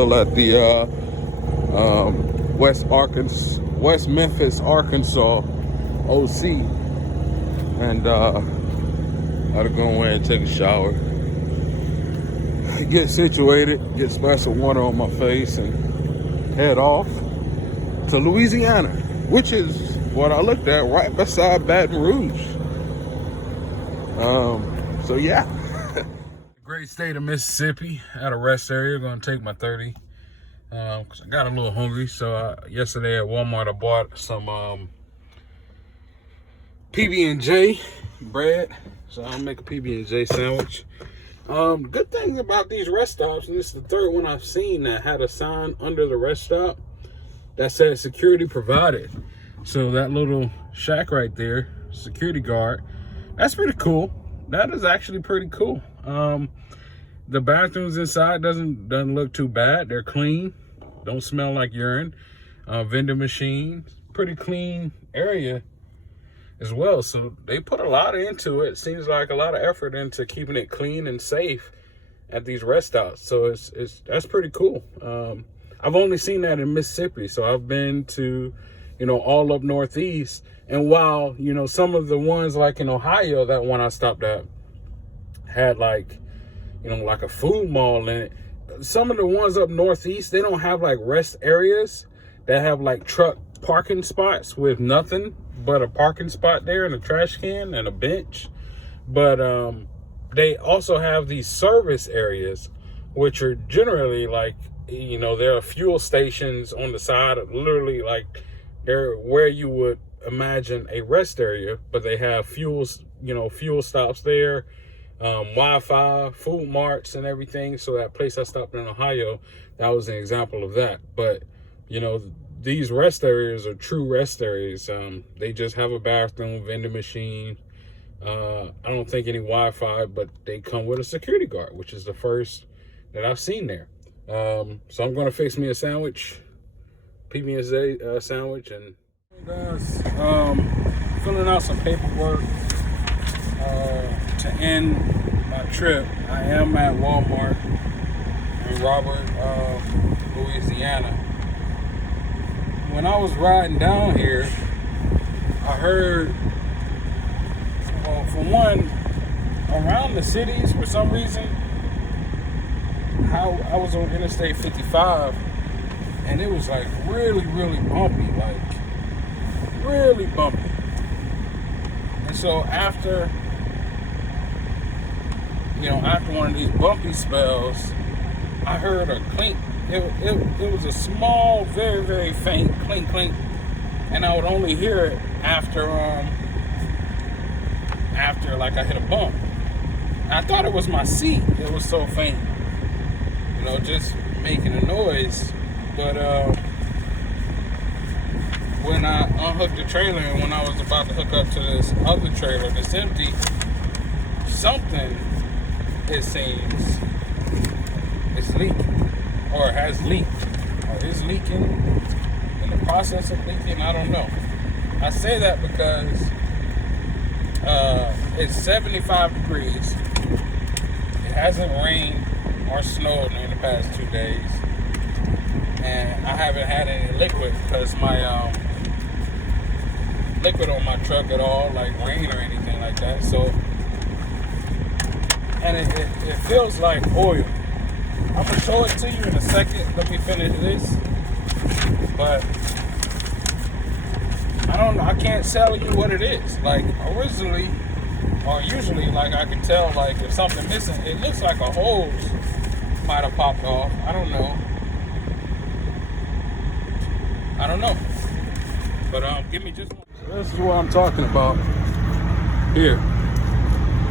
still at the West Memphis, Arkansas OC, and gotta go away and take a shower, get situated, get splash of water on my face, and head off to Louisiana, which is what I looked at right beside Baton Rouge. So yeah. Great state of Mississippi. At a rest area, gonna take my 30. Cause I got a little hungry. So yesterday at Walmart, I bought some PB&J bread. So I'll make a PB&J sandwich. Good thing about these rest stops, and this is the third one I've seen that had a sign under the rest stop that said security provided. So that little shack right there, security guard, that's pretty cool. That is actually pretty cool. The bathrooms inside doesn't look too bad. They're clean, don't smell like urine. Vending machines, pretty clean area as well. So they put a lot into it. Seems like a lot of effort into keeping it clean and safe at these rest stops. So that's pretty cool. I've only seen that in Mississippi. So I've been to, all up Northeast. And while, some of the ones like in Ohio, that one I stopped at had like a food mall in it. Some of the ones up Northeast, they don't have like rest areas. They have like truck parking spots with nothing but a parking spot there and a trash can and a bench. But they also have these service areas, which are generally like, there are fuel stations on the side of literally like they're where you would imagine a rest area, but they have fuel stops there, Wi-Fi, food marts and everything. So that place I stopped in Ohio, that was an example of that. But, these rest areas are true rest areas. They just have a bathroom, vending machine. I don't think any Wi-Fi, but they come with a security guard, which is the first that I've seen there. So I'm going to fix me a sandwich, PB&J sandwich. And guys, filling out some paperwork to end my trip. I am at Walmart in Robert, Louisiana. When I was riding down here, I heard, for one, around the cities, for some reason, how I was on Interstate 55, and it was like really, really bumpy, like really bumpy. And so after one of these bumpy spells, I heard a clink. It was a small, very, very faint clink, clink, and I would only hear it after like I hit a bump. And I thought it was my seat. It was so faint, just making a noise. But when I unhooked the trailer and when I was about to hook up to this other trailer that's empty, something, it seems, is leaking. Or has leaked, or is leaking, in the process of leaking, I don't know. I say that because it's 75 degrees. It hasn't rained or snowed in the past 2 days. And I haven't had any liquid because my liquid on my truck at all, like rain or anything like that. So, and it feels like oil. I'm gonna show it to you in a second. Let me finish this. But I don't know. I can't tell you what it is. Like originally, or usually, like I can tell, like if something missing, it looks like a hose might have popped off. I don't know. But give me just one. So this is what I'm talking about here.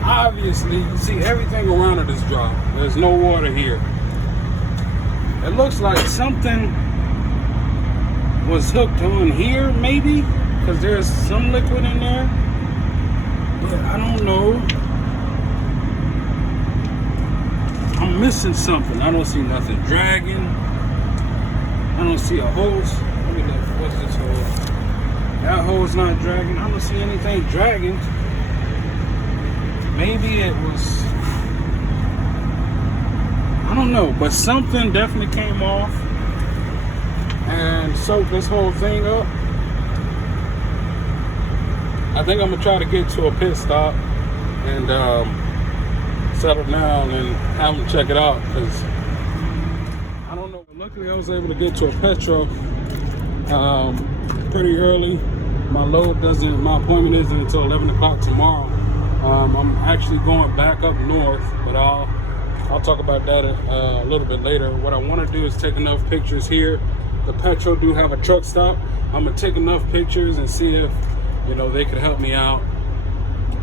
Obviously, you see everything around it is dry. There's no water here. It looks like something was hooked on here, maybe, because there's some liquid in there. But I don't know. I'm missing something. I don't see nothing dragging. I don't see a hose. Look at that. What's this hose? That hose not dragging. I don't see anything dragging. Maybe it was, I don't know, but something definitely came off and soaked this whole thing up. I think I'm gonna try to get to a pit stop and settle down and have them check it out, because I don't know. Luckily, I was able to get to a Petro pretty early. My appointment isn't until 11 o'clock tomorrow. I'm actually going back up north, but I'll talk about that a little bit later. What I want to do is take enough pictures here. The Petro do have a truck stop. I'm gonna take enough pictures and see if they could help me out.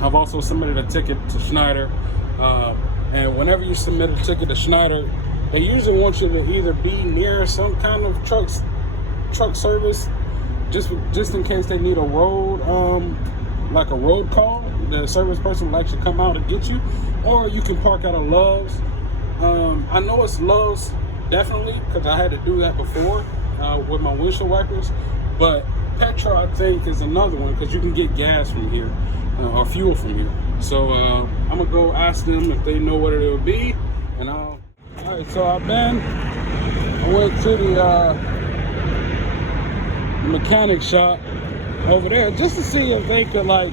I've also submitted a ticket to Schneider, and whenever you submit a ticket to Schneider, they usually want you to either be near some kind of truck service, just in case they need a road, like a road call. The service person will actually come out and get you, or you can park out of Love's. I know it's Love's definitely, because I had to do that before with my windshield wipers. But Petro, I think, is another one, because you can get gas from here or fuel from here. So I'm gonna go ask them if they know what it will be, and all right. So I went to the mechanic shop over there just to see if they could, like,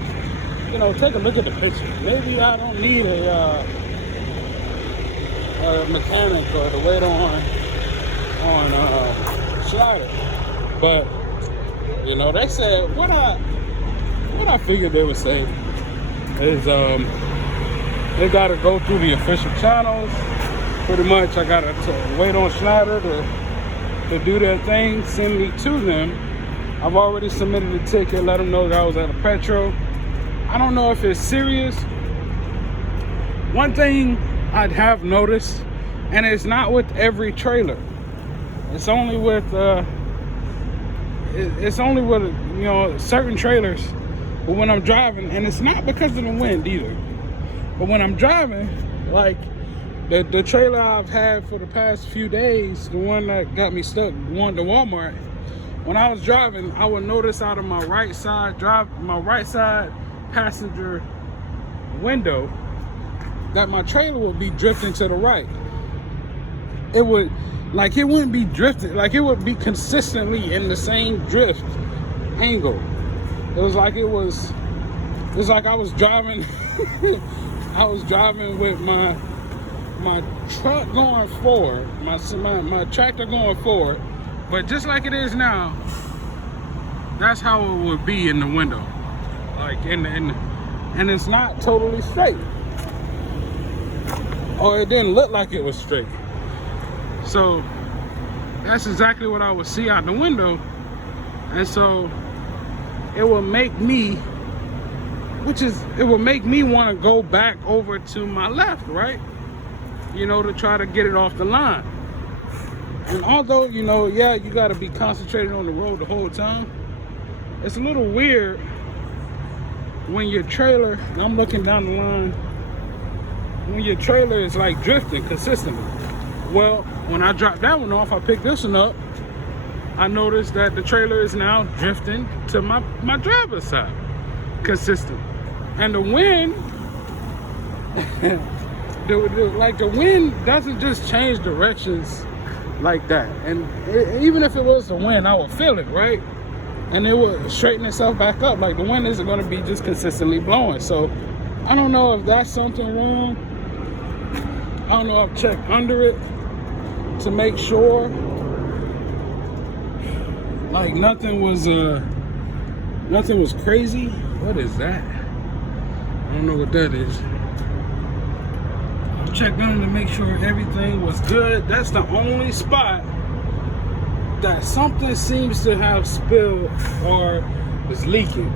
take a look at the picture. Maybe I don't need a mechanic or to wait on Schneider. But they said what I figured they would say is they gotta go through the official channels. Pretty much I gotta wait on Schneider to do their thing, send me to them. I've already submitted a ticket, let them know that I was at a Petro. I don't know if it's serious. One thing I'd have noticed, and it's not with every trailer. It's only with certain trailers. But when I'm driving, and it's not because of the wind either, but when I'm driving, like the trailer I've had for the past few days, the one that got me stuck going to Walmart, when I was driving, I would notice out of my right side passenger window that my trailer would be drifting to the right. It wouldn't be drifting, like it would be consistently in the same drift angle. It was like I was driving I was driving with my truck going forward, my tractor going forward, but just like it is now, that's how it would be in the window. Like and it's not totally straight. Or it didn't look like it was straight. So that's exactly what I would see out the window. And so it will make me want to go back over to my left, right? To try to get it off the line. And although, you got to be concentrated on the road the whole time, it's a little weird when your trailer, I'm looking down the line, when your trailer is like drifting consistently. Well, when I dropped that one off, I picked this one up, I noticed that the trailer is now drifting to my driver's side, consistent. And the wind, the wind doesn't just change directions like that. And even if it was the wind, I would feel it, right? And it would straighten itself back up. Like the wind isn't going to be just consistently blowing. So I don't know if that's something wrong. I don't know. I've checked under it to make sure. Like nothing was crazy. What is that? I don't know what that is. I checked under to make sure everything was good. That's the only spot that something seems to have spilled or is leaking,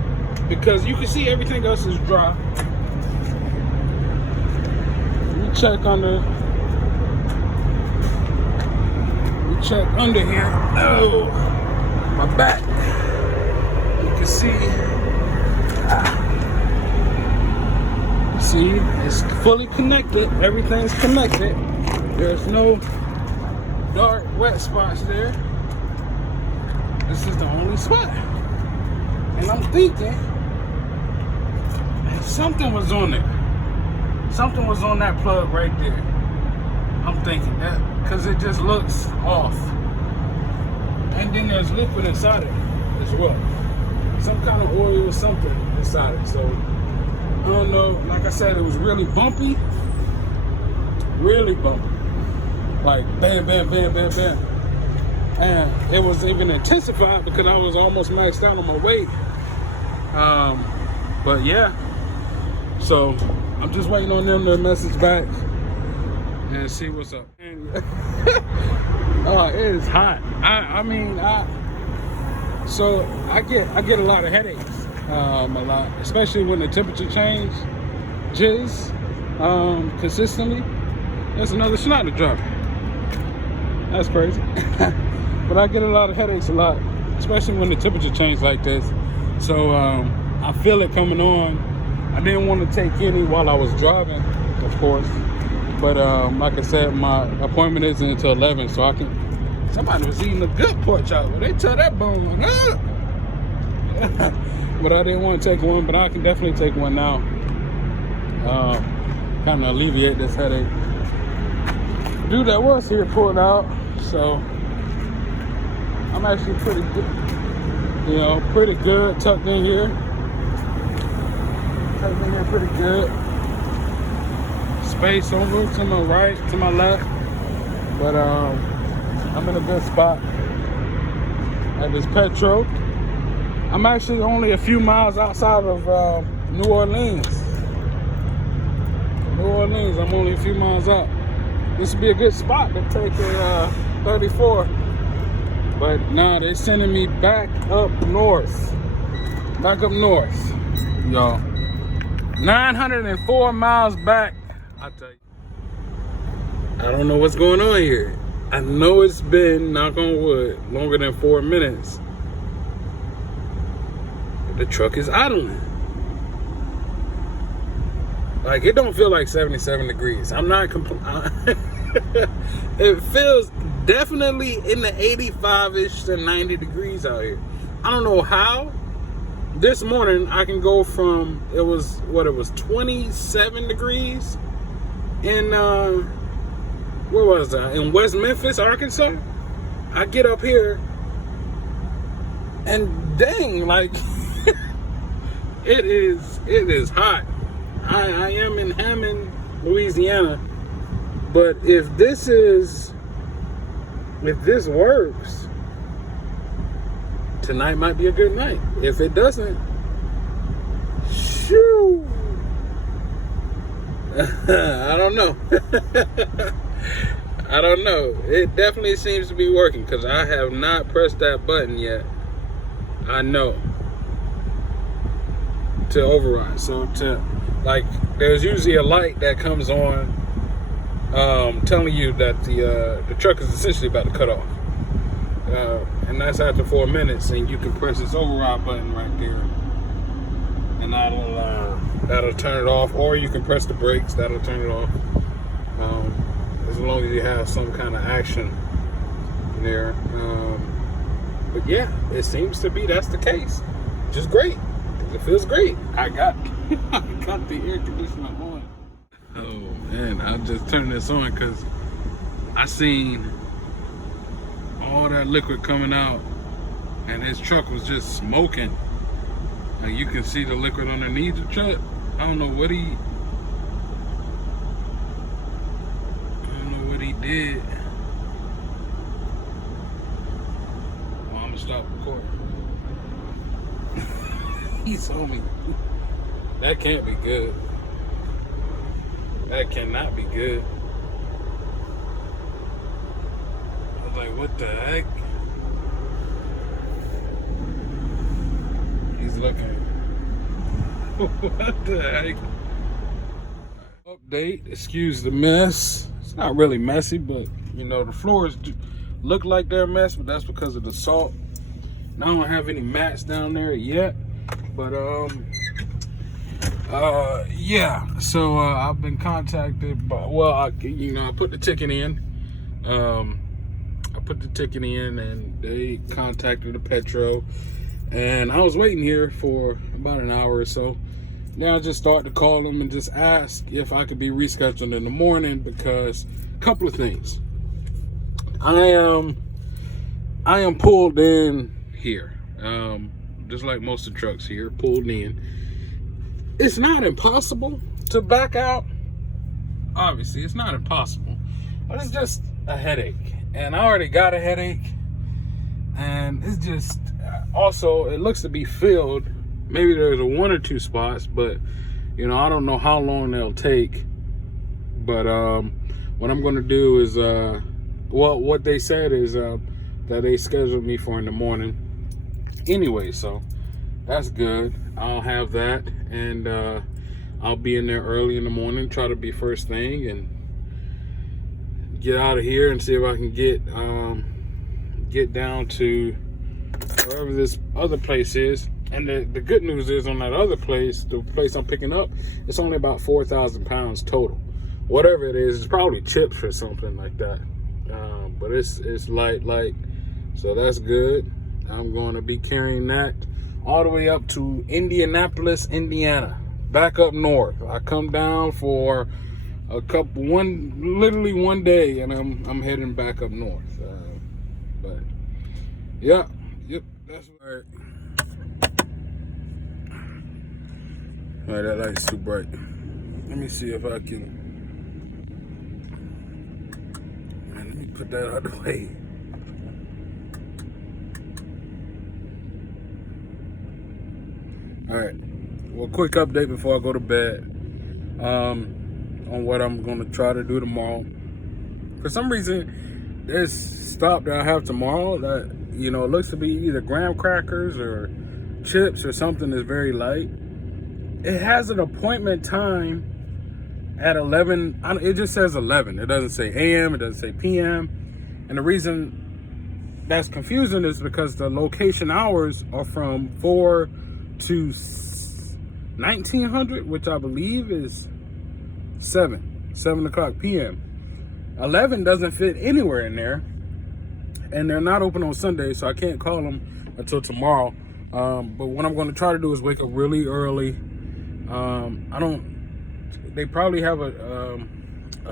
because you can see everything else is dry. We check under here. Oh, my back. You can see it's fully connected. Everything's connected. There's no dark wet spots there. This is the only spot. And I'm thinking something was on there. Something was on that plug right there. I'm thinking that because it just looks off. And then there's liquid inside it as well. Some kind of oil or something inside it. So I don't know. Like I said, it was really bumpy. Really bumpy. Like bam, bam, bam, bam, bam. And it was even intensified because I was almost maxed out on my weight. But yeah. So I'm just waiting on them to message back and see what's up. Oh, it is hot. So I get a lot of headaches, a lot, especially when the temperature changes consistently. That's another Schneider drop. That's crazy. But I get a lot of headaches a lot, especially when the temperature changes like this. So I feel it coming on. I didn't want to take any while I was driving, of course. But like I said, my appointment isn't until 11, so I can. Somebody was eating a good pork chop. They tell that bone up. But I didn't want to take one, but I can definitely take one now. Kind of alleviate this headache. Dude that was here pulled out, so I'm actually pretty good. Pretty good tucked in here. Tucked in here pretty good. Space over to my right, to my left, but I'm in a good spot at this Petro. I'm actually only a few miles outside of New Orleans. I'm only a few miles out. This would be a good spot to take a 34, but nah, they're sending me back up north, y'all. 904 miles back. I tell you, I don't know what's going on here. I know it's been, knock on wood, longer than 4 minutes. The truck is idling. Like, it don't feel like 77 degrees. I'm not it feels definitely in the 85-ish to 90 degrees out here. I don't know how. This morning, I can go from, it was 27 degrees in, where was I? In West Memphis, Arkansas. I get up here and dang, like it is hot. I am in Hammond, Louisiana, but if this works, tonight might be a good night. If it doesn't, shoo. I don't know. I don't know. It definitely seems to be working because I have not pressed that button yet. I know. To override. So there's usually a light that comes on telling you that the truck is essentially about to cut off. And that's after 4 minutes, and you can press this override button right there. And that'll turn it off, or you can press the brakes, that'll turn it off. As long as you have some kind of action there. But yeah, it seems to be that's the case. Which is great. It feels great. I got the air conditioner on. Oh man, I just turned this on because I seen all that liquid coming out and his truck was just smoking. Like, you can see the liquid underneath the truck. I don't know what he did. Oh, I'm gonna stop recording. He told me that can't be good. That cannot be good. I was like, what the heck? He's looking. What the heck? Update, excuse the mess. It's not really messy, but the floors look like they're a mess, but that's because of the salt. And I don't have any mats down there yet, but yeah. So I've been contacted by, I put the ticket in. I put the ticket in, and they contacted the Petro, and I was waiting here for about an hour or so. Now I just started to call them and just ask if I could be rescheduled in the morning because couple of things. I am pulled in here, just like most of the trucks here, pulled in. It's not impossible to back out. Obviously, it's not impossible, but it's just a headache, and I already got a headache, and it's just also it looks to be filled. Maybe there's one or two spots, but you know, I don't know how long they'll take. But what I'm going to do is, well, what they said is that they scheduled me for in the morning anyway, so that's good. I'll have that, and I'll be in there early in the morning, try to be first thing, and get out of here and see if I can get down to wherever this other place is. And the good news is, on that other place, the place I'm picking up, it's only about 4,000 pounds total. Whatever it is, it's probably chips or something like that. But it's light, so that's good. I'm going to be carrying that all the way up to Indianapolis, Indiana, back up north. I come down for literally one day, and I'm heading back up north. But yeah, yep, that's right. All right, that light's too bright. Let me see if I can. Man, let me put that out of the way. All right. Well, quick update before I go to bed on what I'm going to try to do tomorrow. For some reason, this stop that I have tomorrow that, you know, it looks to be either graham crackers or chips or something that's very light. It has an appointment time at 11. It just says 11. It doesn't say AM. It doesn't say PM. And the reason that's confusing is because the location hours are from 4 to 1900, which I believe is 7 o'clock PM. 11 doesn't fit anywhere in there. And they're not open on Sunday, so I can't call them until tomorrow. But what I'm going to try to do is wake up really early. They probably have a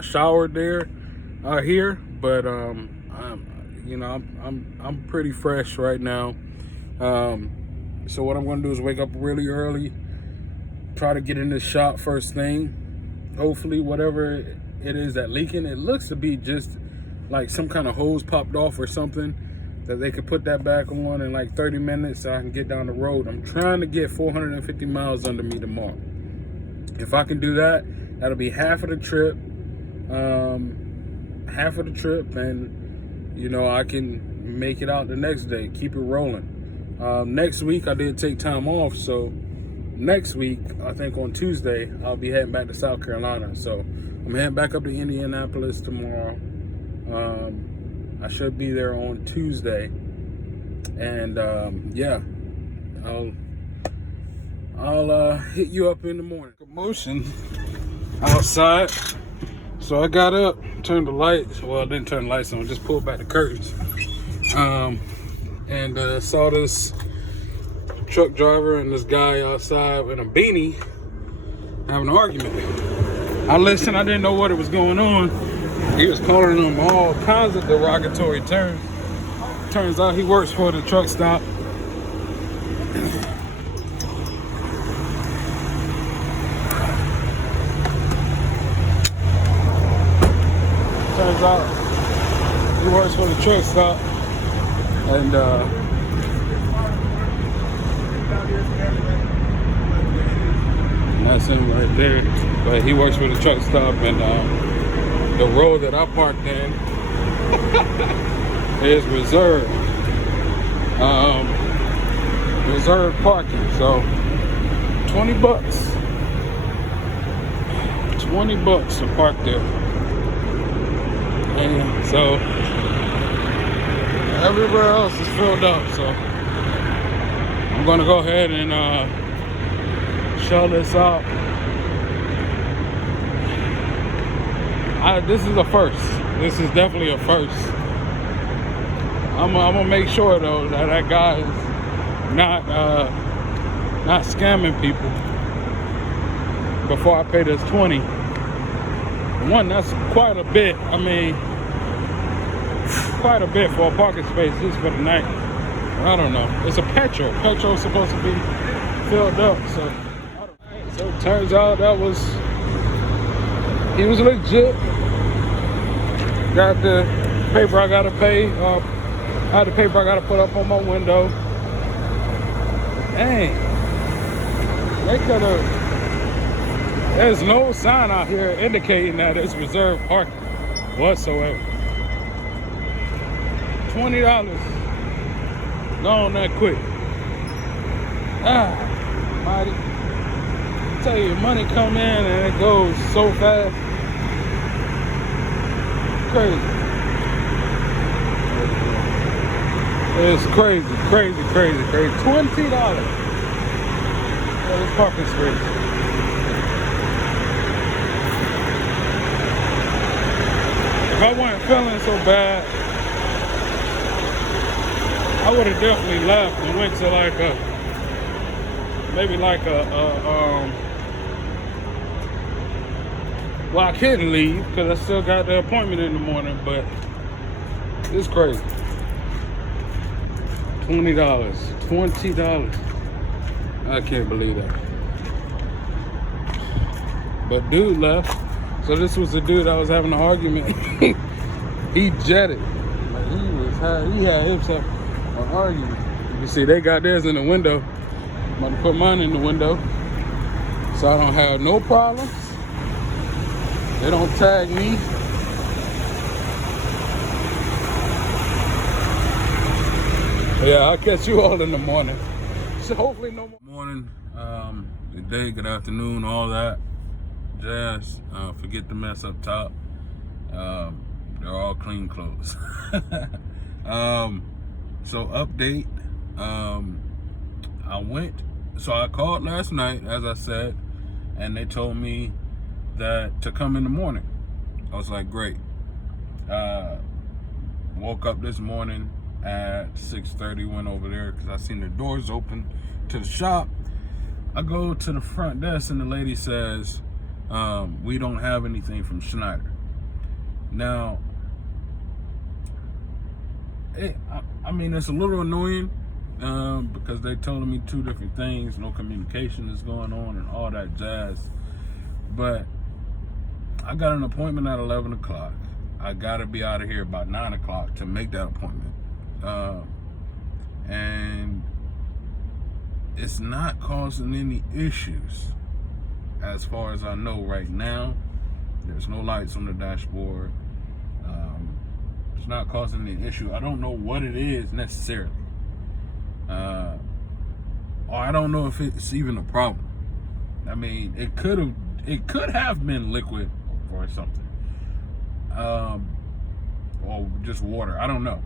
shower there, here, but I'm pretty fresh right now. So what I'm going to do is wake up really early, try to get in this shop first thing. Hopefully whatever it is that leaking, it looks to be just like some kind of hose popped off or something, that they could put that back on in like 30 minutes so I can get down the road. I'm trying to get 450 miles under me tomorrow. If I can do that, that'll be half of the trip. And you know, I can make it out the next day, keep it rolling. Next week I did take time off, so next week, I think on Tuesday, I'll be heading back to South Carolina. So I'm heading back up to Indianapolis tomorrow. I should be there on Tuesday, and yeah, I'll hit you up in the morning. Commotion outside, so I got up, turned the lights. Well, I didn't turn the lights on, just pulled back the curtains, and saw this truck driver and this guy outside in a beanie having an argument. I listened. I didn't know what was going on. He was calling them all kinds of derogatory terms. Turns out he works for the truck stop. Turns out he works for the truck stop, and that's him right there. But he works for the truck stop, and the road that I parked in is reserved. Reserved parking. So $20. $20 to park there. And so everywhere else is filled up. So I'm gonna go ahead and shell this out. This is a first. This is definitely a first. I'm gonna make sure though that guy is not scamming people before I pay this $20. One, that's quite a bit. I mean, quite a bit for a parking space just for the night. I don't know. It's a petrol. Petrol's supposed to be filled up. So it turns out he was legit. Got the paper I gotta pay. I had the paper I gotta put up on my window. Dang. They could have. There's no sign out here indicating that it's reserved parking whatsoever. $20. Gone that quick. Mighty. I tell you, money come in and it goes so fast. Crazy. It's crazy. $20 for this parking space. If I wasn't feeling so bad, I would have definitely left and went to like well, I couldn't leave because I still got the appointment in the morning, but it's crazy. $20. I can't believe that. But dude left. So this was the dude I was having an argument. He jetted. Like he had himself an argument. You can see they got theirs in the window. I'm about to put mine in the window so I don't have no problems. They don't tag me. Yeah, I'll catch you all in the morning. So hopefully no more. Morning, good day, good afternoon, all that jazz. Forget the mess up top. They're all clean clothes. So update. I called last night, as I said, and they told me that to come in the morning. I was like, great. Woke up this morning at 6:30, went over there because I seen the doors open to the shop. I go to the front desk and the lady says, we don't have anything from Schneider. Now, I mean, it's a little annoying because they told me two different things. No communication is going on and all that jazz. But I got an appointment at 11 o'clock. I got to be out of here by 9 o'clock to make that appointment. And it's not causing any issues as far as I know right now. There's no lights on the dashboard. It's not causing any issue. I don't know what it is necessarily. Or I don't know if it's even a problem. I mean, it could have been liquid or something. Or just water. I don't know.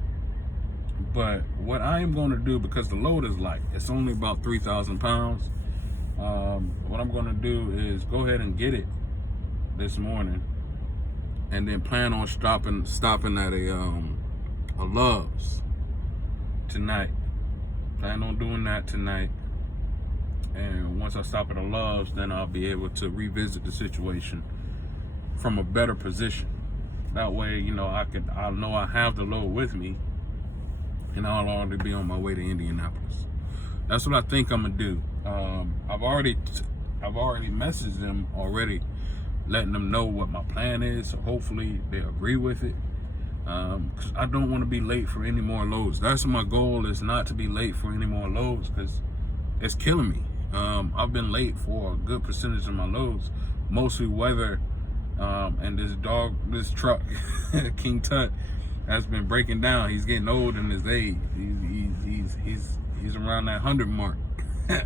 But what I am going to do, because the load is light, it's only about 3,000 pounds. What I'm going to do is go ahead and get it this morning, and then plan on stopping at a Love's tonight. Plan on doing that tonight. And once I stop at a Love's, then I'll be able to revisit the situation from a better position. That way, you know, I'll know I have the load with me, and I'll already be on my way to Indianapolis. That's what I think I'm gonna do. I've already messaged them already, letting them know what my plan is. So hopefully they agree with it. Cause I don't want to be late for any more loads. That's my goal, is not to be late for any more loads, because it's killing me. I've been late for a good percentage of my loads, mostly weather. And this truck, King Tut, has been breaking down. He's getting old in his age. He's around that 100 mark.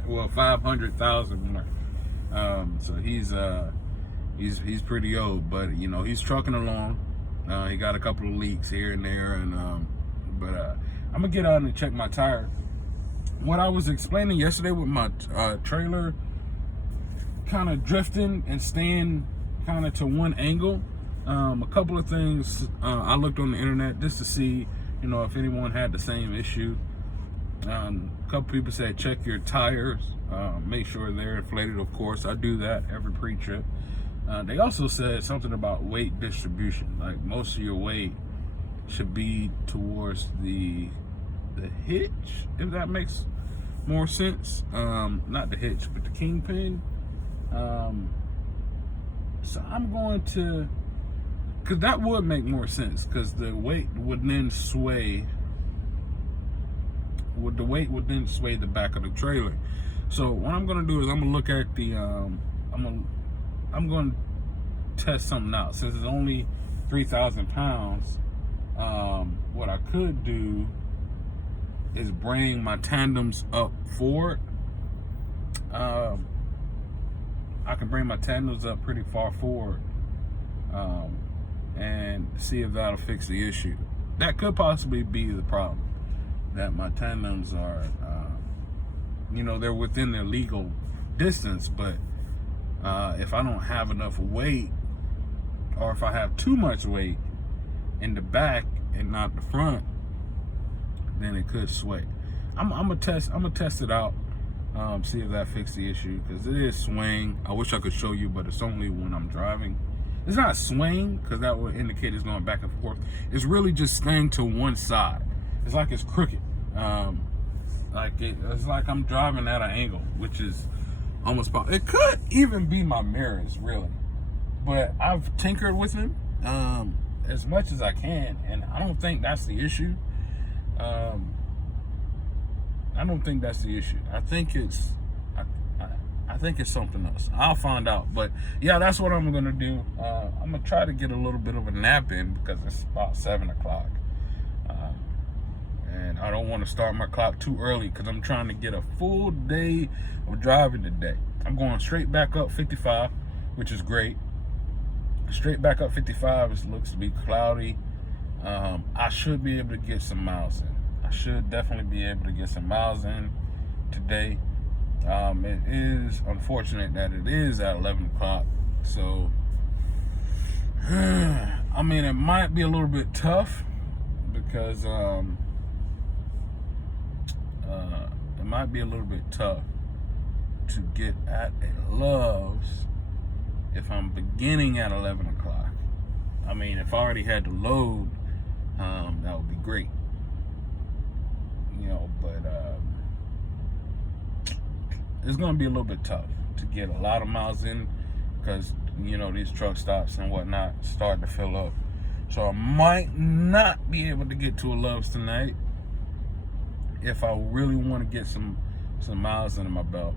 Well, 500,000 mark. So he's pretty old, but you know, he's trucking along. He got a couple of leaks here and there, and but I'm gonna get out and check my tire. What I was explaining yesterday with my trailer kind of drifting and staying kind of to one angle, a couple of things I looked on the internet just to see, you know, if anyone had the same issue. A couple people said check your tires, make sure they're inflated. Of course, I do that every pre-trip. They also said something about weight distribution. Like most of your weight should be towards the hitch, if that makes more sense. Not the hitch, but the kingpin. So I'm going to, because that would make more sense, because the weight would then sway. The weight would then sway the back of the trailer. So what I'm gonna do is I'm gonna look at the I'm gonna test something out. Since it's only 3,000 pounds, what I could do is bring my tandems up forward. I can bring my tandems up pretty far forward, and see if that'll fix the issue. That could possibly be the problem, that my tandems are, they're within their legal distance, but if I don't have enough weight, or if I have too much weight in the back and not the front, then it could sway. I'm gonna test it out, see if that fixes the issue, because it is swaying. I wish I could show you, but it's only when I'm driving. It's not swaying, because that would indicate it's going back and forth. It's really just staying to one side. It's like it's crooked. It's like I'm driving at an angle, which is almost possible. It could even be my mirrors, really. But I've tinkered with them as much as I can, and I don't think that's the issue. I don't think that's the issue. I think it's something else. I'll find out. But yeah, that's what I'm gonna do. I'm gonna try to get a little bit of a nap in, because it's about 7 o'clock. And I don't want to start my clock too early, because I'm trying to get a full day of driving today. I'm going straight back up 55, which is great. Straight back up 55, it looks to be cloudy. I should be able to get some miles in. I should definitely be able to get some miles in today. It is unfortunate that it is at 11 o'clock. So, I mean, it might be a little bit tough, because it might be a little bit tough to get at a Love's if I'm beginning at 11 o'clock. I mean, if I already had to load, that would be great. But it's going to be a little bit tough to get a lot of miles in, because, these truck stops and whatnot start to fill up. So I might not be able to get to a Love's tonight if I really want to get some miles under my belt.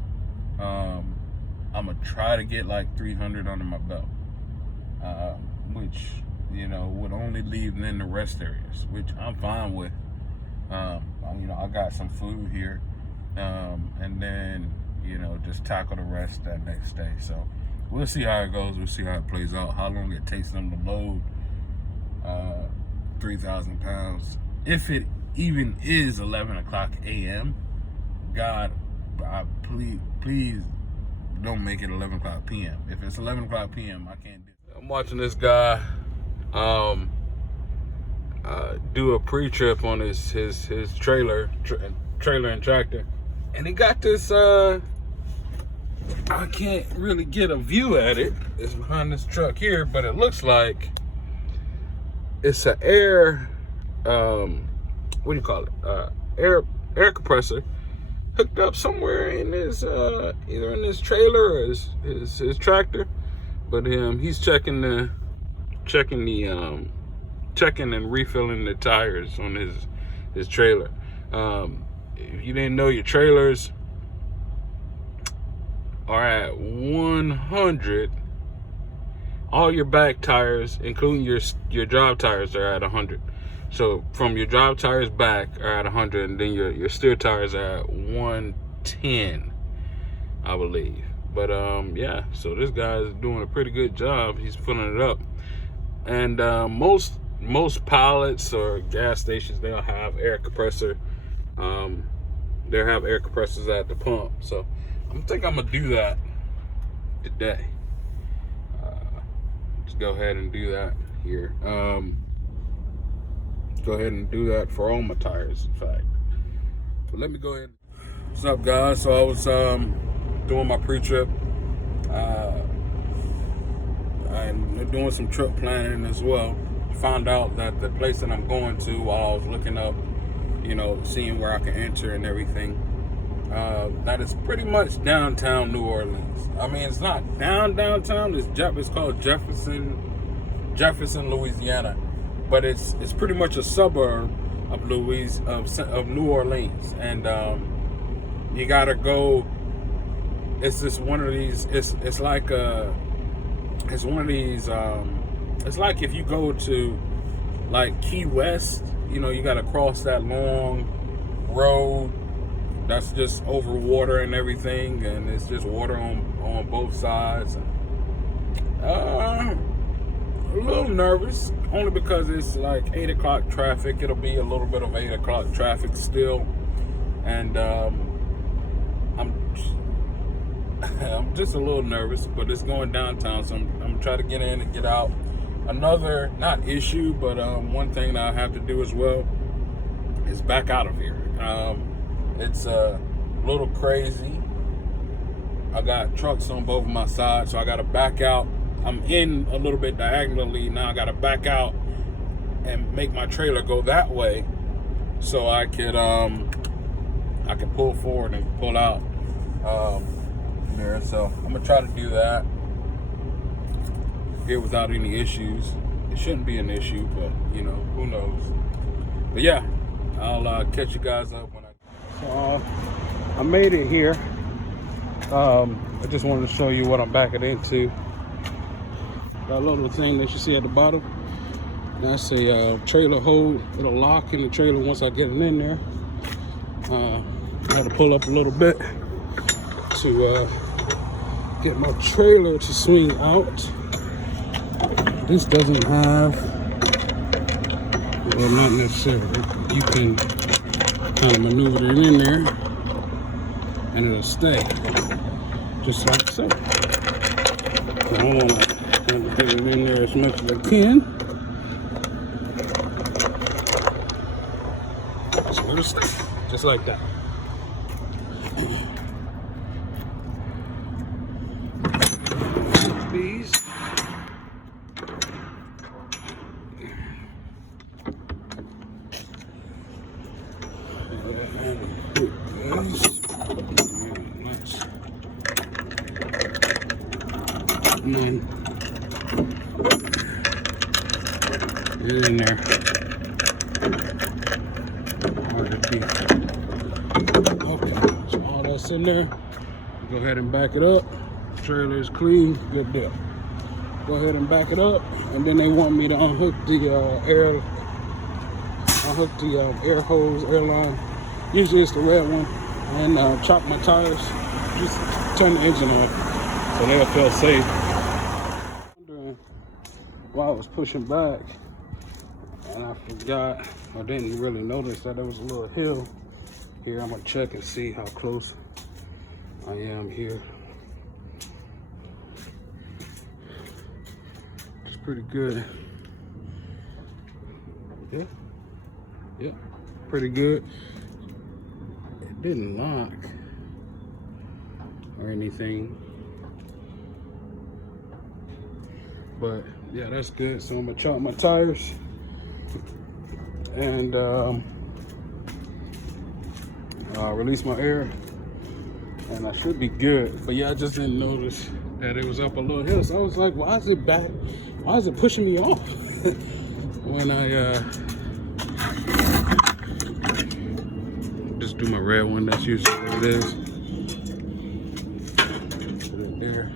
I'm going to try to get like 300 under my belt, which, would only leave then the rest areas, which I'm fine with. I got some food here, and then, just tackle the rest that next day. So we'll see how it goes. We'll see how it plays out, how long it takes them to load 3,000 pounds. If it even is 11 o'clock a.m., God, please don't make it 11 o'clock p.m. If it's 11 o'clock p.m., I can't do it. I'm watching this guy do a pre-trip on his trailer and tractor, and he got this I can't really get a view at it. It's behind this truck here, but it looks like it's an air what do you call it, air compressor hooked up somewhere in his either in his trailer or his tractor. But he's checking and refilling the tires on his trailer. If you didn't know, your trailers are at 100. All your back tires, including your drive tires, are at 100. So from your drive tires back are at 100, and then your steer tires are at 110, I believe. But yeah, so this guy is doing a pretty good job. He's filling it up. And most pilots or gas stations, they'll have air compressor. They'll have air compressors at the pump. So I think I'm gonna do that today. Just go ahead and do that here. Go ahead and do that for all my tires, in fact. But let me go ahead. What's up, guys? So I was doing my pre-trip. and doing some trip planning as well. Found out that the place that I'm going to, while I was looking up, you know, seeing where I can enter and everything, that is pretty much downtown New Orleans. I mean, it's not downtown. It's called Jefferson, Louisiana, but it's pretty much a suburb of New Orleans, and you gotta go. It's just one of these. It's like one of these. It's like if you go to like Key West, you know, you gotta cross that long road that's just over water and everything, and it's just water on both sides. A little nervous, only because it's like 8 o'clock traffic. It'll be a little bit of 8 o'clock traffic still, and I'm just a little nervous. But it's going downtown, so I'm trying to get in and get out. Another, not issue, but one thing that I have to do as well is back out of here. It's a little crazy. I got trucks on both of my sides, so I got to back out. I'm in a little bit diagonally now. I got to back out and make my trailer go that way, so I could pull forward and pull out there. So I'm gonna try to do that here without any issues. It shouldn't be an issue, but you know, who knows. But yeah, I'll catch you guys up when I made it here. I just wanted to show you what I'm backing into. That little thing that you see at the bottom, that's a trailer hold. It'll lock in the trailer once I get it in there. I had to pull up a little bit to get my trailer to swing out. This doesn't have, well, not necessarily. You can kind of maneuver it in there and it'll stay just like so. So I want to put it in there as much as I can. So it'll stay just like that. These. And then get it in there. Okay, so all that's in there. Go ahead and back it up. Trailer is clean, good deal. Go ahead and back it up, and then they want me to unhook the air hose, air line. Usually it's the red one, and chop my tires. Just turn the engine off, so they'll feel safe. While I was pushing back, and I forgot, I didn't really notice that there was a little hill here. I'm gonna check and see how close I am here. It's pretty good. Yeah, pretty good. It didn't lock or anything, but yeah, that's good. So I'm gonna chop my tires and release my air, and I should be good. But yeah, I just didn't notice that it was up a little hill, so I was like, why is it back? Why is it pushing me off? When I just do my red one, that's usually what it is. Put it there,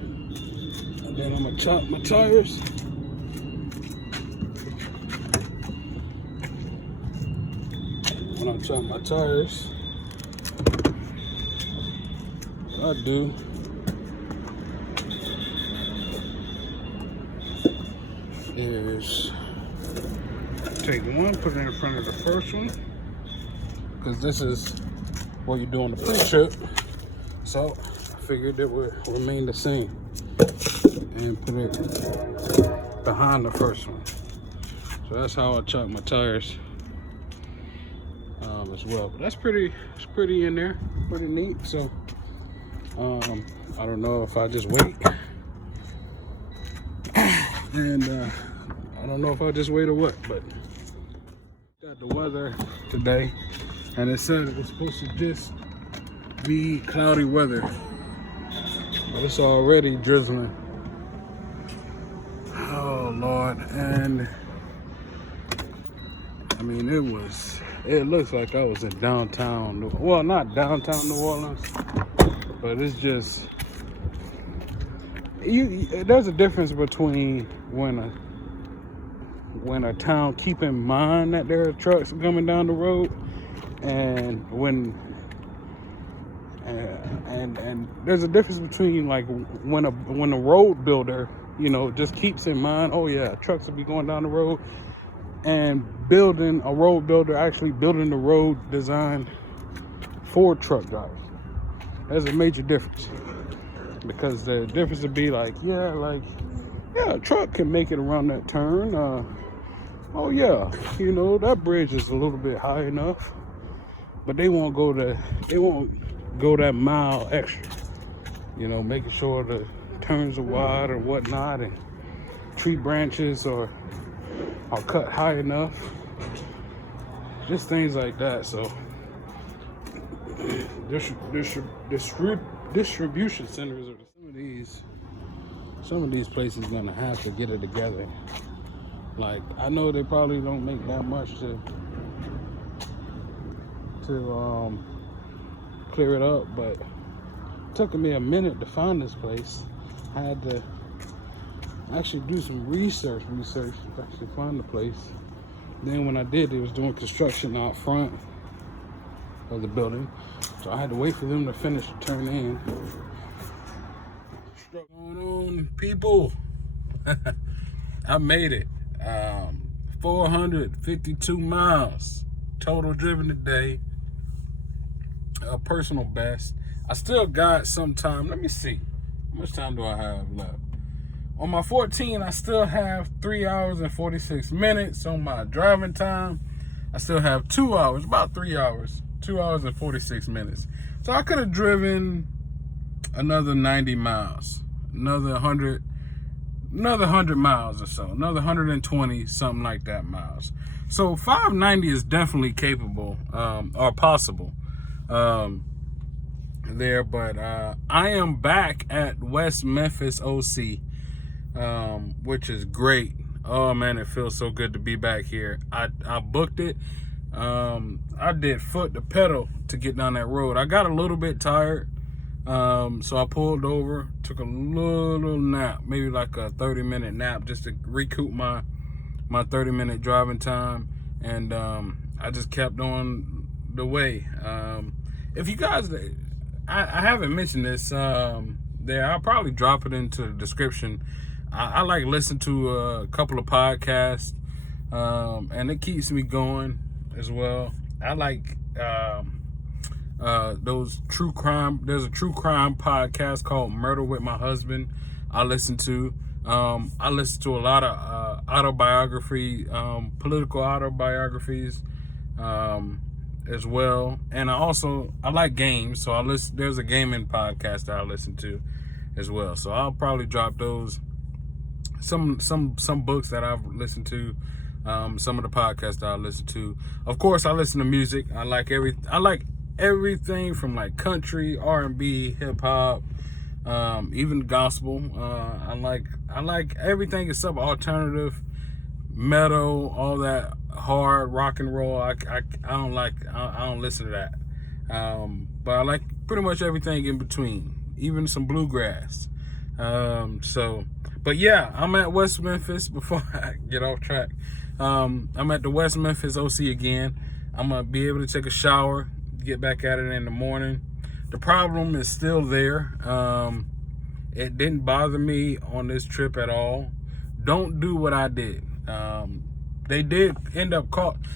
and then I'm gonna chop my tires. When I chop my tires, what I do is take one, put it in front of the first one, because this is what you do on the pre-trip. So I figured it would remain the same, and put it behind the first one. So that's how I chop my tires as well. But that's pretty in there, pretty neat. So I don't know if I just wait And I don't know if I'll just wait or what, but got the weather today, and it said it was supposed to just be cloudy weather, but it's already drizzling. Oh Lord. And I mean, it looks like I was in downtown, well, not downtown New Orleans, but it's just, there's a difference between when a town keep in mind that there are trucks coming down the road, and and there's a difference between like when a road builder, just keeps in mind, oh yeah, trucks will be going down the road, and a road builder actually building the road designed for truck drivers. There's a major difference, because the difference would be like, a truck can make it around that turn. Oh yeah, that bridge is a little bit high enough, but they won't go that mile extra, making sure the turns are wide or whatnot, and tree branches are cut high enough, just things like that. So distribution centers, or some of these places gonna have to get it together. Like, I know they probably don't make that much to clear it up, but it took me a minute to find this place. I had to actually do some research to actually find the place. Then when I did, they was doing construction out front of the building, so I had to wait for them to finish to turn in. What's going on, people? I made it. 452 miles total driven today. A personal best. I still got some time. Let me see. How much time do I have left? On my 14, I still have 3 hours and 46 minutes on my driving time. I still have 2 hours, about 3 hours, 2 hours and 46 minutes. So I could have driven another 90 miles, another 100 miles or so, another 120, something like that miles. So 590 is definitely capable, or possible there. But I am back at West Memphis, OC, which is great. Oh man, it feels so good to be back here. I booked it. I did foot to pedal to get down that road. I got a little bit tired. So I pulled over, took a little nap, maybe like a 30-minute nap, just to recoup my 30-minute driving time, and I just kept on the way. If you guys, I haven't mentioned this there, I'll probably drop it into the description. I like listen to a couple of podcasts, and it keeps me going as well. I like those true crime. There's a true crime podcast called Murder with My Husband I listen to. I listen to a lot of autobiography, political autobiographies as well. And I like games, so there's a gaming podcast that I listen to as well. So I'll probably drop those, some books that I've listened to, some of the podcasts that I listen to. Of course, I listen to music. I like everything from like country, R&B, hip hop, even gospel. I like everything except alternative, metal, all that hard rock and roll. I don't listen to that. But I like pretty much everything in between, even some bluegrass. But yeah, I'm at West Memphis. Before I get off track, I'm at the West Memphis OC again. I'm gonna be able to take a shower, get back at it in the morning. The problem is still there. It didn't bother me on this trip at all. Don't do what I did. They did end up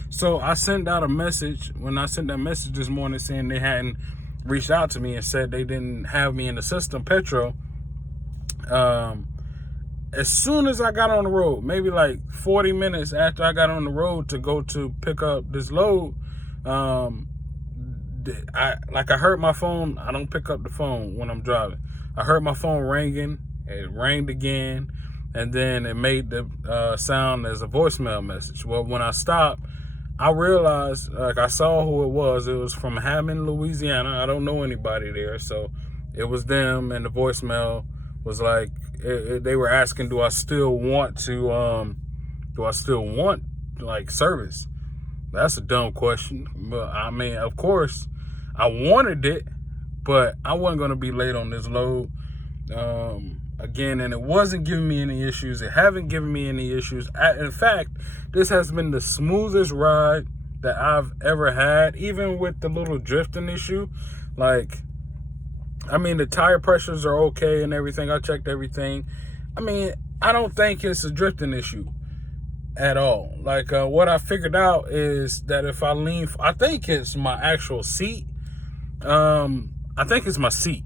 so I sent out a message. When I sent that message this morning saying they hadn't reached out to me and said they didn't have me in the system, Petro, as soon as I got on the road, maybe like 40 minutes after I got on the road to go to pick up this load, I heard my phone. I don't pick up the phone when I'm driving. I heard my phone ringing. It rang again. and then it made the sound as a voicemail message. Well, when I stopped, I realized, like, I saw who it was. It was from Hammond, Louisiana. I don't know anybody there, so it was them. And the voicemail was like, they were asking, do I still want like service? That's a dumb question. But I mean, of course, I wanted it, but I wasn't gonna be late on this load. Again, and it wasn't giving me any issues. It haven't given me any issues. In fact, this has been the smoothest ride that I've ever had, even with the little drifting issue. Like, I mean, the tire pressures are okay and everything. I checked everything. I mean, I don't think it's a drifting issue at all. Like, what I figured out is that if I lean, I think it's my actual seat. I think it's my seat.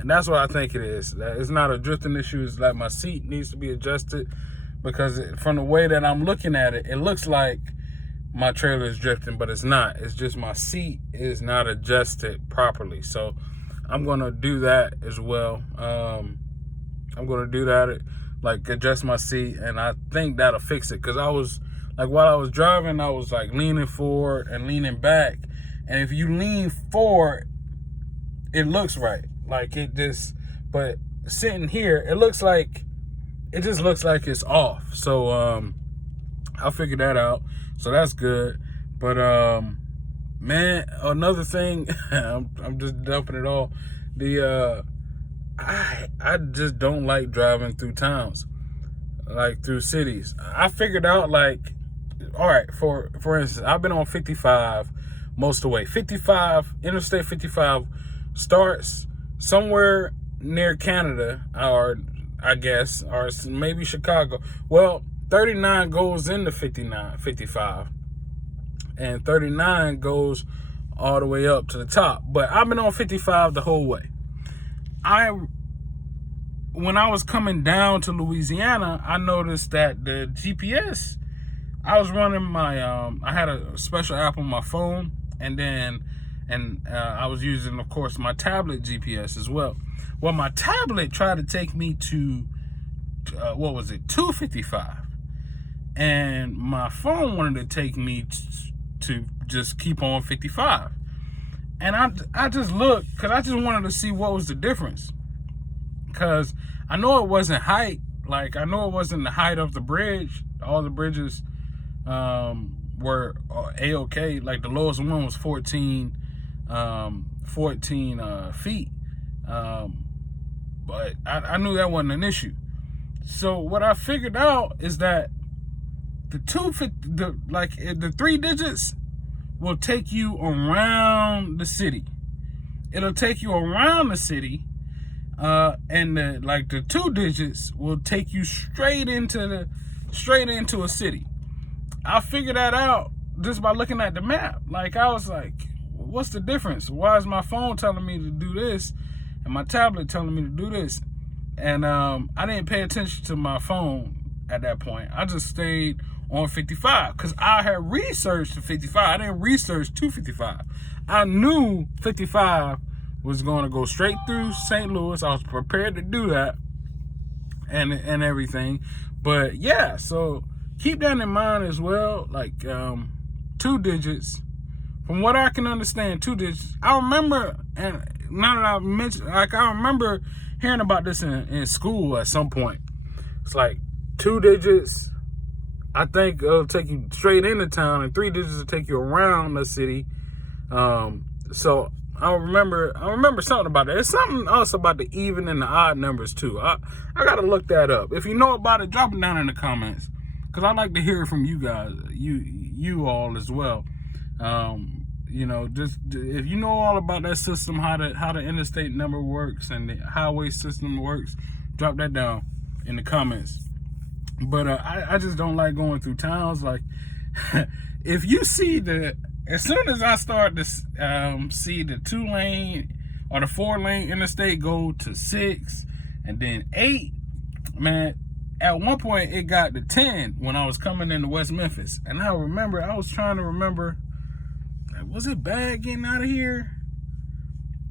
And that's what I think it is. It's not a drifting issue. It's like my seat needs to be adjusted, because from the way that I'm looking at it, it looks like my trailer is drifting, but it's not. It's just my seat is not adjusted properly. So I'm going to do that as well. I'm going to do that, like adjust my seat, and I think that'll fix it. Because I was, like, while I was driving, I was like leaning forward and leaning back. And if you lean forward, it looks right. Like, it just, but sitting here, it just looks like it's off. So I figured that out. So that's good. But man, another thing, I'm just dumping it all. I just don't like driving through towns, like through cities. I figured out, like, all right, for instance, I've been on 55 most of the way. 55, Interstate 55 starts somewhere near Canada, or I guess, or maybe Chicago. Well, 39 goes into 55, and 39 goes all the way up to the top. But I've been on 55 the whole way. When I was coming down to Louisiana, I noticed that the GPS, I was running my, I had a special app on my phone, and I was using, of course, my tablet GPS as well. Well, my tablet tried to take me to, 255. And my phone wanted to take me to just keep on 55. And I just looked, because I just wanted to see what was the difference. Because I know it wasn't height. Like, I know it wasn't the height of the bridge. All the bridges were A-OK. Like, the lowest one was 14 feet. But I knew that wasn't an issue. So what I figured out is that the 3 digits will take you around the city. It'll take you around the city, and the 2 digits will take you straight into a city. I figured that out just by looking at the map. Like, I was like, what's the difference? Why is my phone telling me to do this and my tablet telling me to do this? And I didn't pay attention to my phone at that point. I just stayed on 55 because I had researched the 55. I didn't research 255. I knew 55 was going to go straight through St. Louis. I was prepared to do that and everything. But yeah, so keep that in mind as well. Like 2 digits. From what I can understand, 2 digits. I remember, and now that I mentioned, like, I remember hearing about this in school at some point. It's like 2 digits, I think it'll take you straight into town, and 3 digits will take you around the city. So I remember something about that. There's something else about the even and the odd numbers too. I gotta look that up. If you know about it, drop it down in the comments, because I'd like to hear from you guys, you all as well. Just if you know all about that system, how the interstate number works and the highway system works, drop that down in the comments. But I just don't like going through towns. Like, if you see as soon as I start to see the 2-lane or the 4-lane interstate go to 6 and then 8, man, at one point it got to 10 when I was coming into West Memphis. And I was trying to remember, was it bad getting out of here?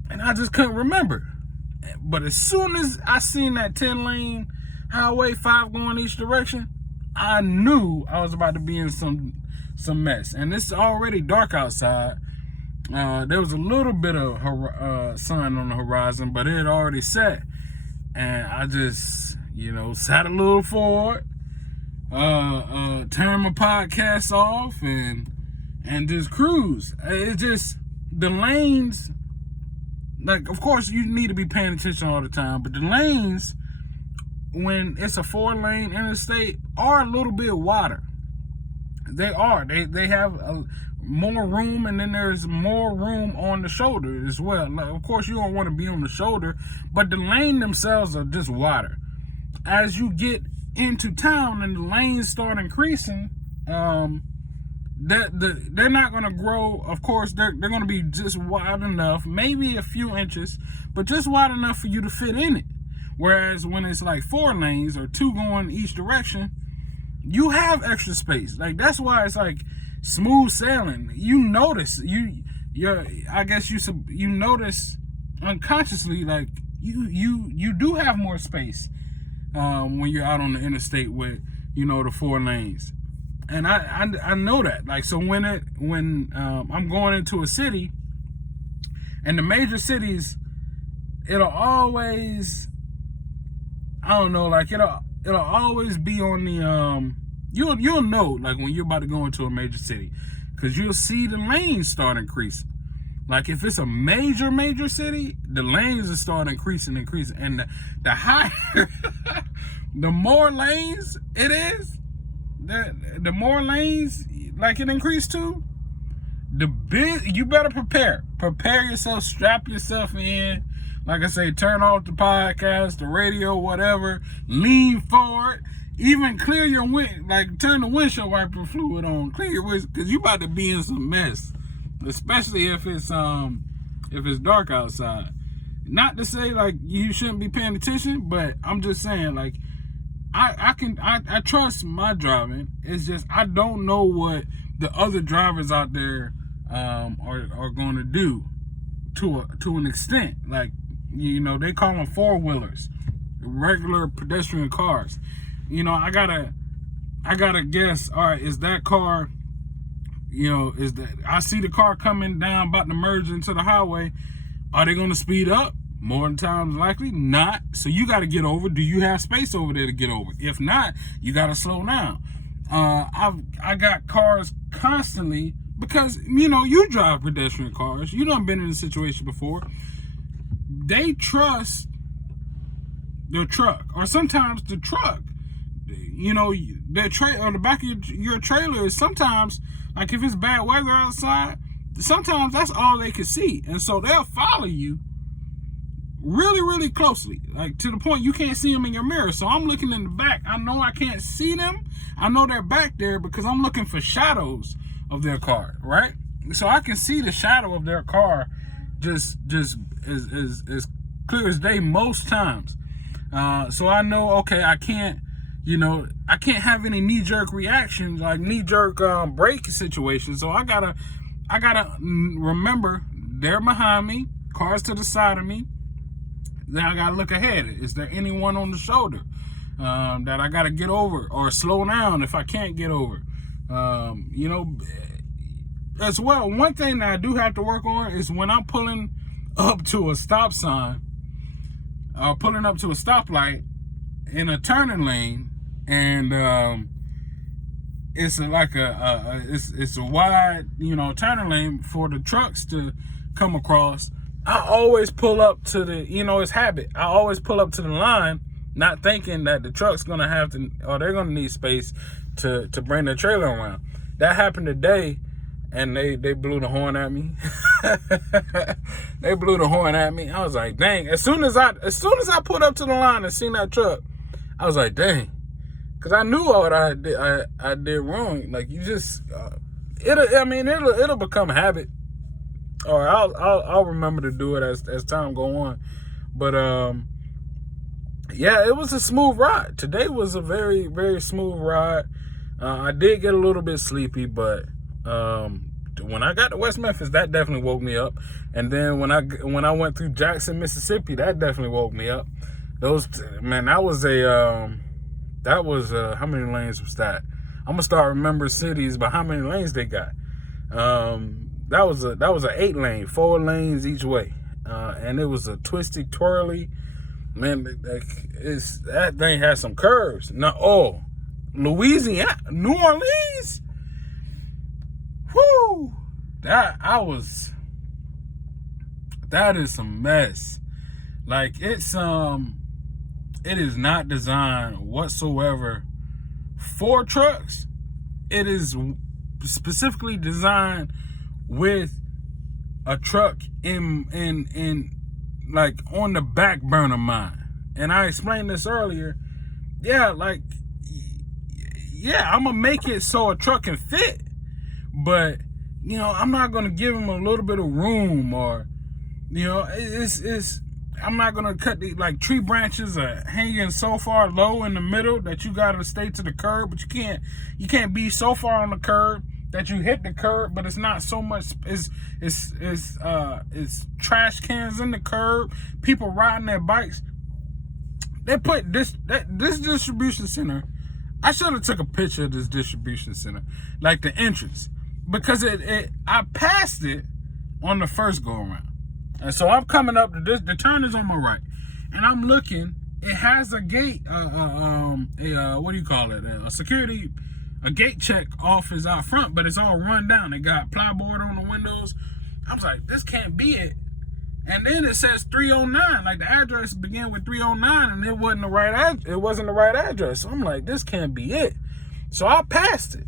And I just couldn't remember. But as soon as I seen that 10 lane, Highway 5 going each direction, I knew I was about to be in some mess. And it's already dark outside. There was a little bit of sun on the horizon, but it had already set. And I just, sat a little forward, turned my podcast off, and just cruise. It's just the lanes. Like, of course, you need to be paying attention all the time, but the lanes, when it's a 4-lane interstate, are a little bit wider. They are. They have more room, and then there's more room on the shoulder as well. Like, of course, you don't want to be on the shoulder, but the lane themselves are just wider. As you get into town and the lanes start increasing, they're not going to grow. Of course, they're going to be just wide enough, maybe a few inches, but just wide enough for you to fit in it. Whereas when it's like 4 lanes or 2 going each direction, you have extra space. Like, that's why it's like smooth sailing. You notice, you notice unconsciously, like you do have more space when you're out on the interstate with the 4 lanes. And I know that. Like, so when I'm going into a city, and the major cities, it'll always, I don't know, like it'll always be on the you'll know, like, when you're about to go into a major city, because you'll see the lanes start increasing. Like, if it's a major city, the lanes will start increasing, and the higher the more lanes it is, the more lanes like it increased to, you better prepare yourself, strap yourself in. Like I say, turn off the podcast, the radio, whatever, lean forward, even clear your turn the windshield wiper fluid on, clear your windshield, because you about to be in some mess, especially if it's dark outside. Not to say like you shouldn't be paying attention, but I'm just saying, like, I trust my driving. It's just I don't know what the other drivers out there are going to do to an extent. Like, they call them 4-wheelers, regular pedestrian cars. I gotta guess. All right, is that car? I see the car coming down, about to merge into the highway. Are they going to speed up? More than times likely not. So you got to get over. Do you have space over there to get over? If not, you got to slow down. I got cars constantly, because you drive pedestrian cars. You done been in a situation before. They trust the truck, or sometimes the truck. On the back of your trailer is sometimes, like, if it's bad weather outside, sometimes that's all they can see, and so they'll follow you really, really closely, like to the point you can't see them in your mirror. So I'm looking in the back. I know I can't see them. I know they're back there because I'm looking for shadows of their car, right? So I can see the shadow of their car just as clear as day most times. So I know, okay, I can't have any knee-jerk reactions, like knee-jerk brake situations. So I gotta remember they're behind me, cars to the side of me. Then I gotta look ahead. Is there anyone on the shoulder that I gotta get over, or slow down if I can't get over? As well, one thing that I do have to work on is when I'm pulling up to a stop sign, pulling up to a stoplight in a turning lane, and it's like it's a wide turning lane for the trucks to come across. I always pull up to the, it's habit. I always pull up to the line, not thinking that the truck's gonna have to, or they're gonna need space to bring their trailer around. That happened today, and they blew the horn at me. They blew the horn at me. I was like, dang. As soon as I pulled up to the line and seen that truck, I was like, dang, because I knew what I did wrong. Like, you just it'll become habit. Or I'll remember to do it as time go on. But yeah, it was a smooth ride. Today was a very, very smooth ride. I did get a little bit sleepy, but when I got to West Memphis, that definitely woke me up. And then when I went through Jackson, Mississippi, that definitely woke me up. Man, that was how many lanes was that? I'm gonna start remembering cities, but how many lanes they got? That was a 8-lane, 4 lanes each way, and it was a twisty, twirly. Man, that thing had some curves. Louisiana, New Orleans. Whoo! That is some mess. Like, it is not designed whatsoever for trucks. It is specifically designed with a truck in like on the back burner mind. And I explained this earlier. Yeah, I'm gonna make it so a truck can fit, but I'm not gonna give him a little bit of room, or I'm not gonna cut tree branches are hanging so far low in the middle that you gotta stay to the curb, but you can't be so far on the curb that you hit the curb, but it's not so much. It's trash cans in the curb, people riding their bikes. They put this distribution center. I should have took a picture of this distribution center, like the entrance, because I passed it on the first go around, and so I'm coming up to this. The turn is on my right, and I'm looking. It has a gate, what do you call it? A gate check office out front, but it's all run down. They got plyboard on the windows. I was like, this can't be it. And then it says 309, like the address began with 309, and it wasn't the right address. So I'm like, this can't be it. So I passed it,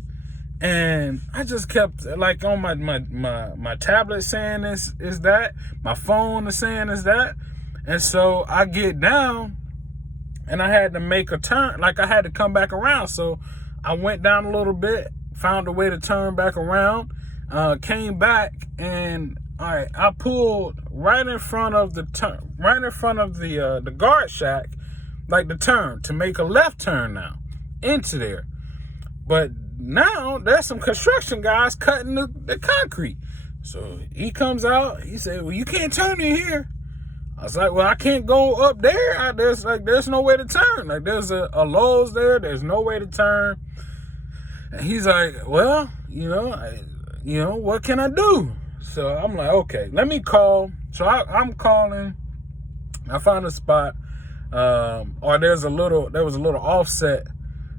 and I just kept on my tablet saying is that, my phone is saying is that, and so I get down, and I had to make a turn, I had to come back around. So I went down a little bit, found a way to turn back around, came back, and all right, I pulled right in front of the guard shack, the turn to make a left turn now into there. But now there's some construction guys cutting the concrete. So he comes out, he said, well, you can't turn in here. I was like, well, I can't go up there. There's no way to turn. There's a Lowe's there. There's no way to turn. And he's like, well, what can I do? So I'm like, okay, let me call. So I'm calling. I found a spot, or there was a little offset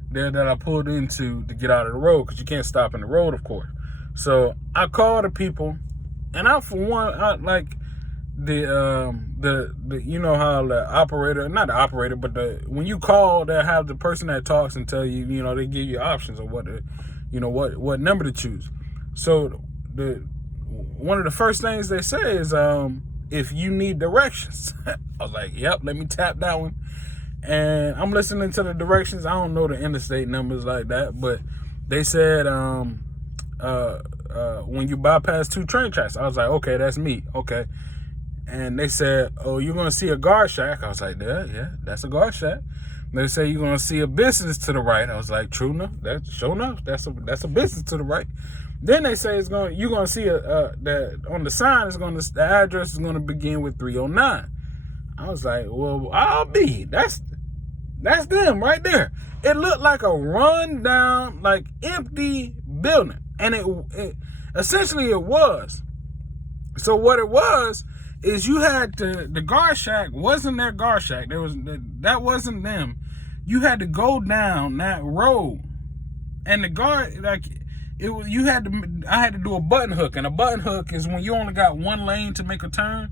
there that I pulled into to get out of the road, because you can't stop in the road, of course. So I called the people, and how the operator, not the operator, but when you call, they'll have the person that talks and tell you, they give you options of what number to choose. So one of the first things they say is, if you need directions. I was like, yep, let me tap that one. And I'm listening to the directions. I don't know the interstate numbers like that, but they said, when you bypass 2 train tracks. I was like, okay, that's me. Okay. And they said, oh, you're going to see a guard shack. I was like, yeah, that's a guard shack. They say you're going to see a business to the right. I was like, true enough. Sure enough. That's a business to the right. Then they say you're going to see that on the sign the address is going to begin with 309. I was like, well, I'll be. That's them right there. It looked like a run down, empty building, and it essentially it was. So what it was is you had the guard shack wasn't their guard shack. That wasn't them. You had to go down that road, and the guard I had to do a button hook, and a button hook is when you only got one lane to make a turn.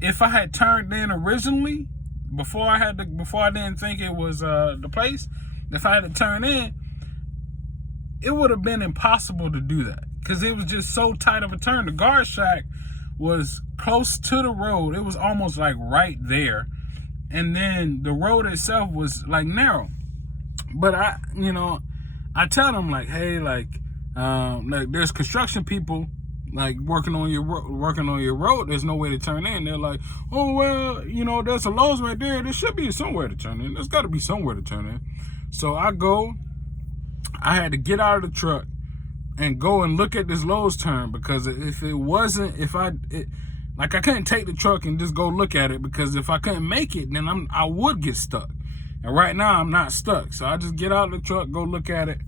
If I had turned in originally before I didn't think it was the place, if I had to turn in, it would have been impossible to do that, because it was just so tight of a turn. The guard shack was close to the road. It was almost right there, and then the road itself was narrow. But I tell them hey, there's construction people working on your road. There's no way to turn in. They're like, oh well, there's a Lowe's right there. There should be somewhere to turn in. There's got to be somewhere to turn in. So I had to get out of the truck and go and look at this Lowe's turn, because if Like, I couldn't take the truck and just go look at it, because if I couldn't make it, then I would get stuck. And right now I'm not stuck. So I just get out of the truck, go look at it.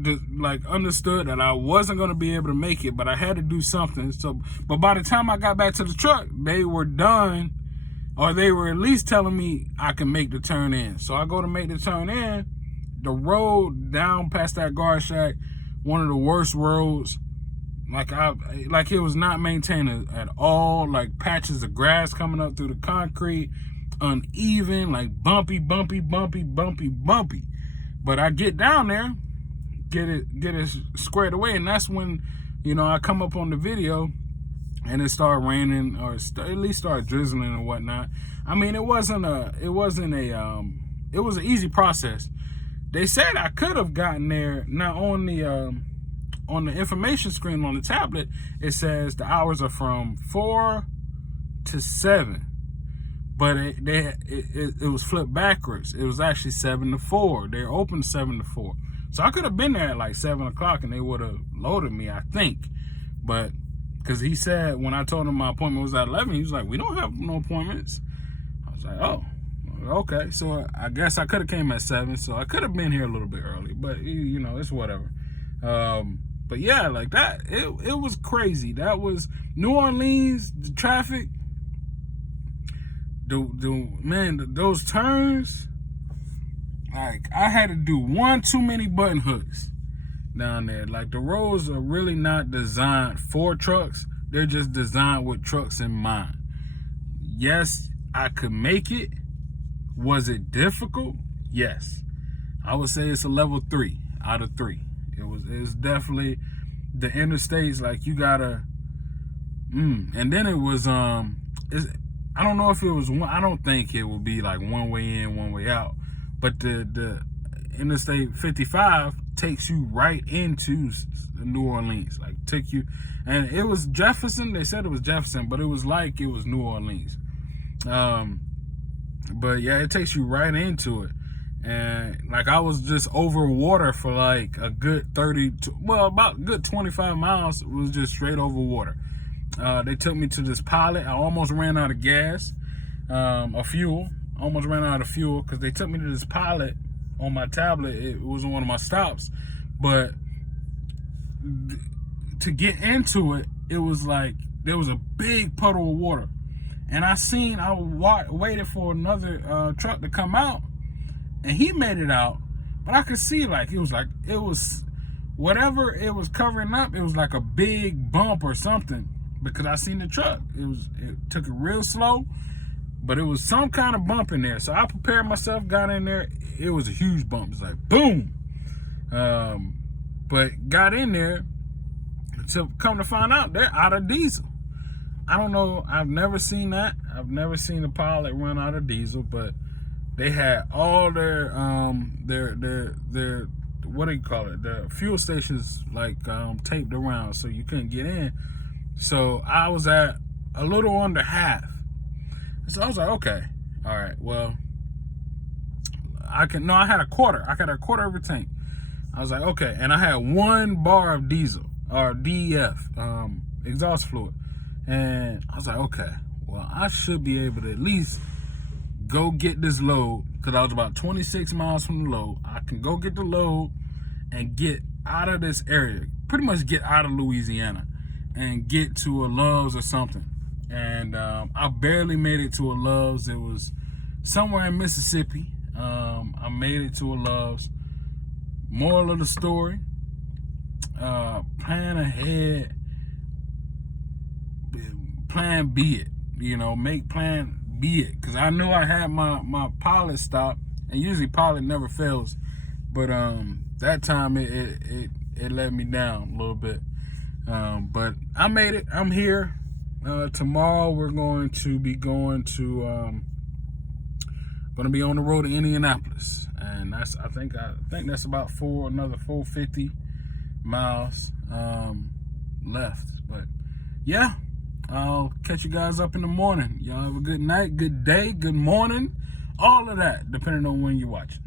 Just, like, understood that I wasn't going to be able to make it, but I had to do something. So, but by the time I got back to the truck, they were done, or they were at least telling me I can make the turn in. So I go to make the turn in. The road down past that guard shack, one of the worst roads. Like it was not maintained at all. Like, patches of grass coming up through the concrete, uneven, like bumpy. But I get down there, get it squared away, and that's when, you know, I come up on the video and it started raining, or at least started drizzling and whatnot. I mean, it was an easy process. They said I could have gotten there. Now, on the information screen on the tablet, it says the hours are from 4 to 7, but it was flipped backwards. It was actually 7 to 4. They're open 7 to 4. So I could have been there at like 7 o'clock and they would have loaded me, I think. But because he said, when I told him my appointment was at 11, he was like, we don't have no appointments. I was like, oh, okay. So I guess I could have came at 7. So I could have been here a little bit early, but you know, it's whatever. But yeah, like that, it was crazy. That was New Orleans, the traffic, those turns. Like, I had to do one too many button hooks down there. Like, the roads are really not designed for trucks. They're just designed with trucks in mind. Yes, I could make it. Was it difficult? Yes. I would say it's a level 3 out of 3. It's definitely the interstates, like, you gotta, and then it was, I don't know if it was one, I don't think it would be like one way in, one way out, but the Interstate 55 takes you right into New Orleans, like, took you, and it was Jefferson, they said it was Jefferson, but it was like it was New Orleans, but yeah, it takes you right into it. And like, I was just over water for like a good about a good 25 miles. It was just straight over water. They took me to this pilot. I almost ran out of gas, fuel. Almost ran out of fuel because they took me to this pilot on my tablet. It was one of my stops, but to get into it, it was like there was a big puddle of water, and I waited for another truck to come out. And he made it out, but I could see, like, it was whatever it was covering up, it was like a big bump or something, because I seen the truck. It took it real slow, but it was some kind of bump in there. So I prepared myself, got in there. It was a huge bump. It's like, boom. But got in there, to come to find out, they're out of diesel. I don't know. I've never seen that. I've never seen a pilot run out of diesel, but they had all their what do you call it? The fuel stations, like, taped around, so you couldn't get in. So I was at a little under half. So I was like, okay, all right, well, I had a quarter. I got a quarter of a tank. I was like, okay, and I had 1 bar of diesel, or DEF, exhaust fluid, and I was like, okay, well, I should be able to at least go get this load, because I was about 26 miles from the load. I can go get the load and get out of this area, pretty much get out of Louisiana and get to a Love's or something. And I barely made it to a Love's. It was somewhere in Mississippi. I made it to a Love's. Moral of the story, plan ahead, plan B it, you know, make plan B it, because I knew I had my pilot stop, and usually pilot never fails, but that time it let me down a little bit, but I made it. I'm here. Tomorrow we're going to be going to be on the road to Indianapolis, and that's I think that's about another 450 miles left. But yeah, I'll catch you guys up in the morning. Y'all have a good night, good day, good morning, all of that, depending on when you watch it.